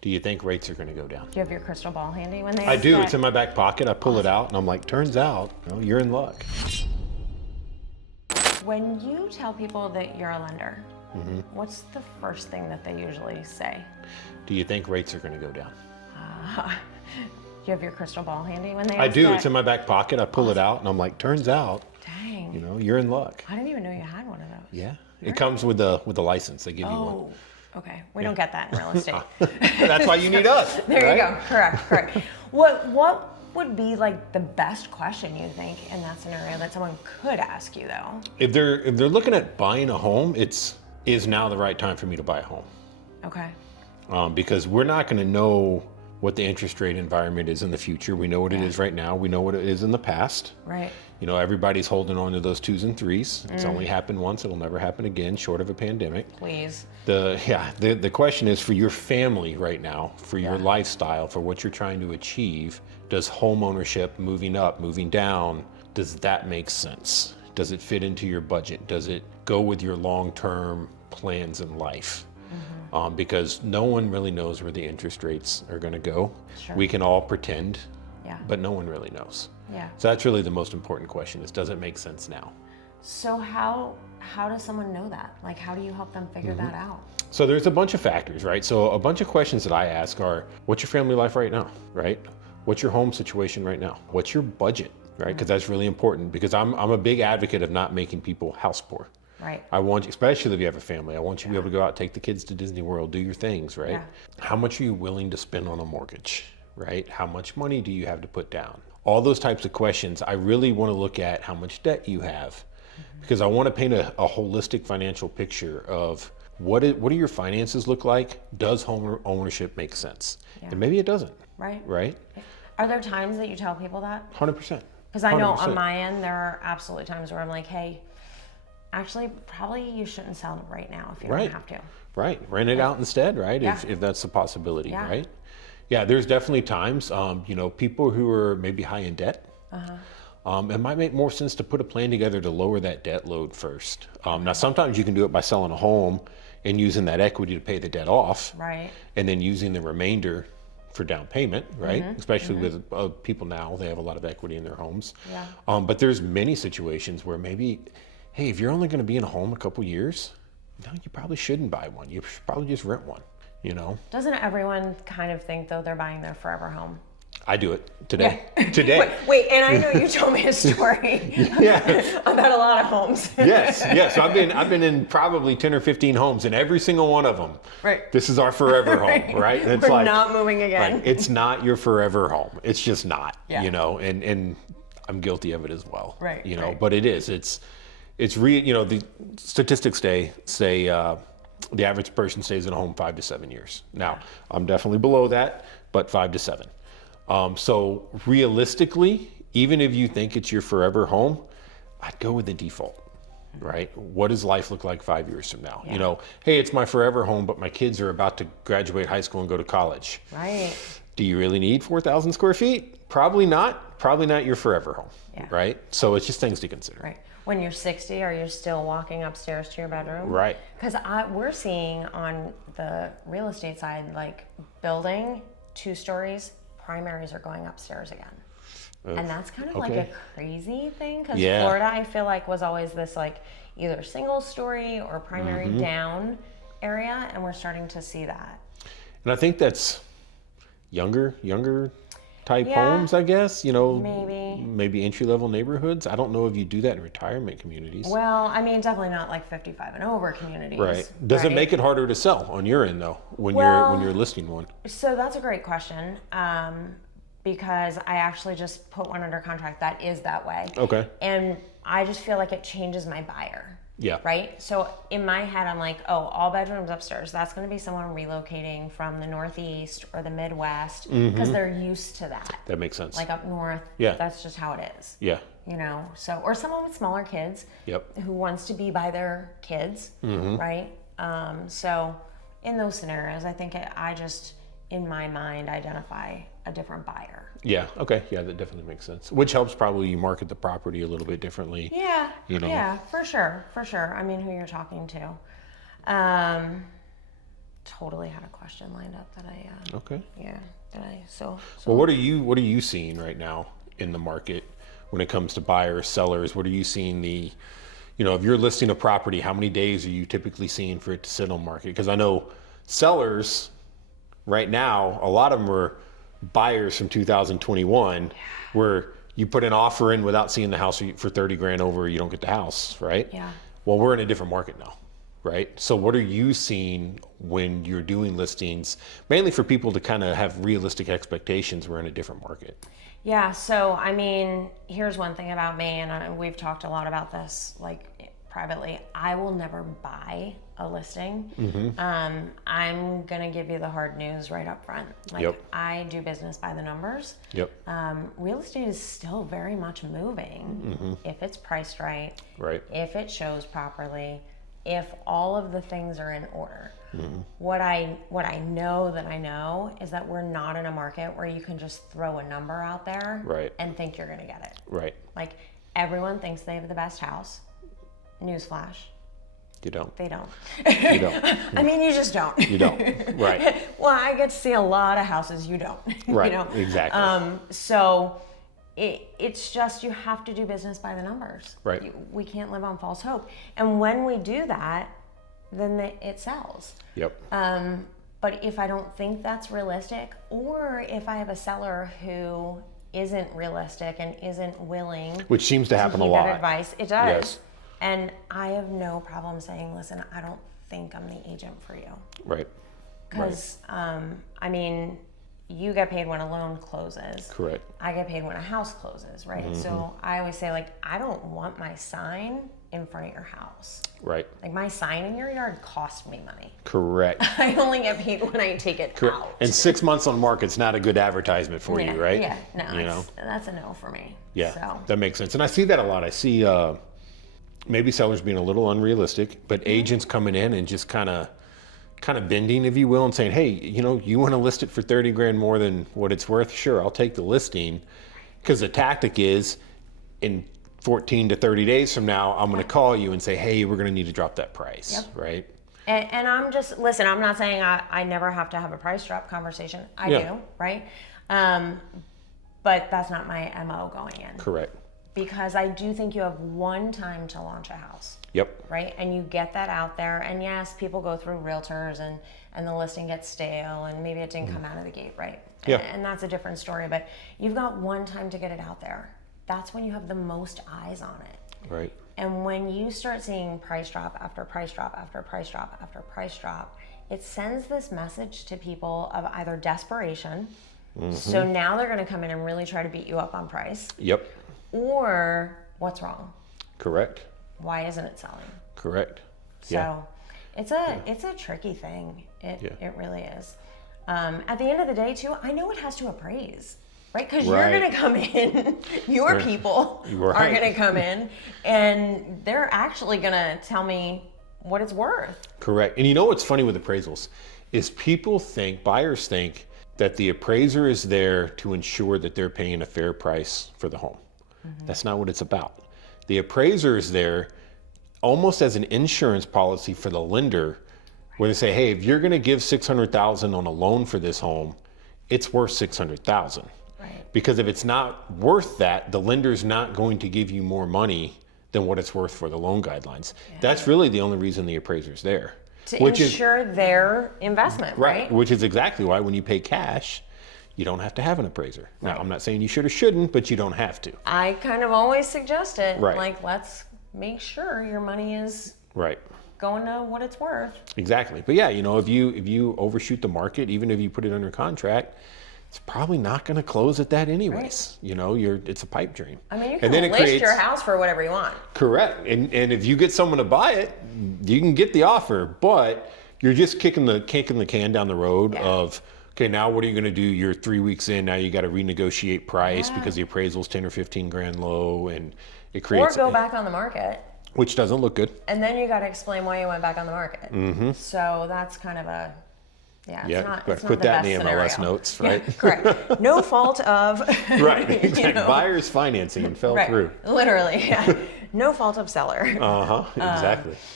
Do you think rates are going to go down? Do you have your crystal ball handy when they I ask do. that? It's in my back pocket. I pull it out and I'm like, turns out, you're in luck. When you tell people that you're a lender, Mm-hmm. what's the first thing that they usually say? Do you think rates are going to go down? Do you have your crystal ball handy when they ask I do. that? It's in my back pocket. I pull it out and I'm like, turns out, Dang. you're in luck. I didn't even know you had one of those. Yeah. It comes with the license. They give you one. Oh, okay. We don't get that in real estate. That's why you need us. There right? you go. Correct. What would be like the best question you think in that scenario that someone could ask you though? If they're looking at buying a home, is now the right time for me to buy a home? Okay. Because we're not going to know what the interest rate environment is in the future. We know what it is right now. We know what it is in the past. Right. Everybody's holding on to those 2s and 3s. It's only happened once. It'll never happen again, short of a pandemic. Please. The question is for your family right now, for your lifestyle, for what you're trying to achieve, does home ownership, moving up, moving down, does that make sense? Does it fit into your budget? Does it go with your long-term plans in life? Because no one really knows where the interest rates are going to go. Sure. We can all pretend, But no one really knows. Yeah. So that's really the most important question is, does it make sense now? So how does someone know that? Like, how do you help them figure that out? So there's a bunch of factors, right? So a bunch of questions that I ask are, what's your family life right now, right? What's your home situation right now? What's your budget, right? Because that's really important because I'm a big advocate of not making people house poor. Right. I want you, especially if you have a family, I want you to be able to go out, take the kids to Disney World, do your things, right? Yeah. How much are you willing to spend on a mortgage, right? How much money do you have to put down? All those types of questions, I really want to look at how much debt you have because I want to paint a holistic financial picture of what do your finances look like? Does home ownership make sense? Yeah. And maybe it doesn't, Right. right? Are there times that you tell people that? 100%. Because I know 100%. on my end, there are absolutely times where I'm like, hey, actually, probably you shouldn't sell it right now if you Right. don't have to. Right, rent it out instead, right? Yeah. If that's a possibility, Yeah. right? Yeah, there's definitely times, people who are maybe high in debt, it might make more sense to put a plan together to lower that debt load first. Now, sometimes you can do it by selling a home and using that equity to pay the debt off, Right. and then using the remainder for down payment, right? Especially with people now, they have a lot of equity in their homes. Yeah. But there's many situations where maybe, hey, if you're only going to be in a home a couple years, no, you probably shouldn't buy one. You should probably just rent one, Doesn't everyone kind of think, though, they're buying their forever home? I do it today. Today. Wait, and I know you told me a story Yeah. about a lot of homes. Yes. I've been in probably 10 or 15 homes, and every single one of them, Right. this is our forever home, right? And We're not moving again. Like, it's not your forever home. It's just not, Yeah. and I'm guilty of it as well. Right, But right. it is. It's the statistics say the average person stays in a home 5 to 7 years. Now, I'm definitely below that, but 5 to 7. So realistically, even if you think it's your forever home, I'd go with the default, right? What does life look like 5 years from now? Yeah. Hey, it's my forever home, but my kids are about to graduate high school and go to college. Right. Do you really need 4,000 square feet? Probably not. Probably not your forever home, Yeah. right? So it's just things to consider. Right. When you're 60, are you still walking upstairs to your bedroom? Right. Because we're seeing on the real estate side, like building 2 stories, primaries are going upstairs again. And that's kind of like a okay. crazy thing because Yeah. Florida, I feel like, was always this like either single story or primary Mm-hmm. down area, and we're starting to see that. And I think that's younger type Yeah. homes, I guess, Maybe. maybe entry-level neighborhoods. I don't know if you do that in retirement communities. Well, I mean, definitely not like 55 and over communities. Right. Does it right? make it harder to sell on your end though when Well- you're listing one? So that's a great question, because I actually just put one under contract that is that way. Okay. And I just feel like it changes my buyer. Yeah. Right? So in my head, I'm like, oh, all bedrooms upstairs. That's going to be someone relocating from the Northeast or the Midwest because they're used to that. That makes sense. Like up north, Yeah. that's just how it is. Yeah. So, or someone with smaller kids Yep. who wants to be by their kids, right? So in those scenarios, I think I just, in my mind, identify a different buyer. Yeah. Okay. Yeah, that definitely makes sense. Which helps probably you market the property a little bit differently. Yeah. You know. Yeah, for sure. I mean, who you're talking to. totally had a question lined up that I Okay. so Well, what are you seeing right now in the market when it comes to buyers, sellers? What are you seeing if you're listing a property, how many days are you typically seeing for it to sit on market? Because I know sellers right now, a lot of them are buyers from 2021 where you put an offer in without seeing the house for 30 grand over, you don't get the house, right? Yeah. Well, we're in a different market now, right? So what are you seeing when you're doing listings, mainly for people to kind of have realistic expectations? We're in a different market. Yeah, so I mean, here's one thing about me, and we've talked a lot about this, like privately. I will never buy a listing. I'm gonna give you the hard news right up front. Like, Yep. I do business by the numbers. Yep. Real estate is still very much moving if it's priced right, Right. if it shows properly, if all of the things are in order. What I know is that we're not in a market where you can just throw a number out there Right. and think you're going to get it. Right. Like, everyone thinks they have the best house. Newsflash, You don't. they don't. You don't. I mean, you just don't. You don't. Right. Well, I get to see a lot of houses you don't. Right. You know? Exactly. So it's just, you have to do business by the numbers. Right. We can't live on false hope. And when we do that, then it sells. Yep. But if I don't think that's realistic, or if I have a seller who isn't realistic and isn't willing Which seems to happen a heed lot. that advice, it does. Yes. And I have no problem saying, listen, I don't think I'm the agent for you. Right. Because, I mean, you get paid when a loan closes. Correct. I get paid when a house closes, right? So I always say, like, I don't want my sign in front of your house. Right. Like, my sign in your yard cost me money. Correct. I only get paid when I take it Correct. out. And 6 months on market's not a good advertisement for you, right? Yeah, no, You know? that's a no for me. Yeah, So. that makes sense. And I see that a lot. I see maybe sellers being a little unrealistic, but agents coming in and just kind of bending, if you will, and saying, hey, you want to list it for 30 grand more than what it's worth? Sure, I'll take the listing. Because the tactic is, in 14 to 30 days from now, I'm going to call you and say, hey, we're going to need to drop that price, Yep. right? And I'm just, listen, I'm not saying I never have to have a price drop conversation. I Yeah. do, right? But that's not my MO going in. Correct. Because I do think you have one time to launch a house, Yep. right? And you get that out there. And yes, people go through realtors and the listing gets stale and maybe it didn't come out of the gate, right? Yeah. And that's a different story. But you've got one time to get it out there. That's when you have the most eyes on it. Right. And when you start seeing price drop after price drop after price drop after price drop, it sends this message to people of either desperation. So now they're going to come in and really try to beat you up on price. Yep. Or what's wrong? Correct. Why isn't it selling? Correct. So Yeah. it's a tricky thing. It really is. At the end of the day, too, I know it has to appraise. Right? Because Right. you're going to come in, your people are Right. going to come in, and they're actually going to tell me what it's worth. Correct. And you know what's funny with appraisals is buyers think that the appraiser is there to ensure that they're paying a fair price for the home. That's not what it's about. The appraiser is there almost as an insurance policy for the lender, where they say, hey, if you're going to give $600,000 on a loan for this home, it's worth $600,000. Right. Because if it's not worth that, the lender's not going to give you more money than what it's worth for the loan guidelines. That's really the only reason the appraiser's there. To ensure their investment, right? Which is exactly why when you pay cash, you don't have to have an appraiser. Now, I'm not saying you should or shouldn't, but you don't have to. I kind of always suggest it. Right. Like, let's make sure your money is Right. going to what it's worth. Exactly. But yeah, if you overshoot the market, even if you put it under contract, it's probably not going to close at that anyways. Right. It's a pipe dream. I mean, you And can then it list creates- your house for whatever you want. Correct. And if you get someone to buy it, you can get the offer, but you're just kicking the can down the road of, okay, now what are you going to do? You're 3 weeks in, now you got to renegotiate price because the appraisal's 10 or 15 grand low, and it Or creates go back on the market. which doesn't look good. And then you got to explain why you went back on the market. So that's kind of a, it's not but the put that in best the MLS scenario. notes, right? Yeah, correct. No fault of. Right. you Exactly. know. Buyer's financing and fell Right. through. Literally, yeah. No fault of seller. Exactly.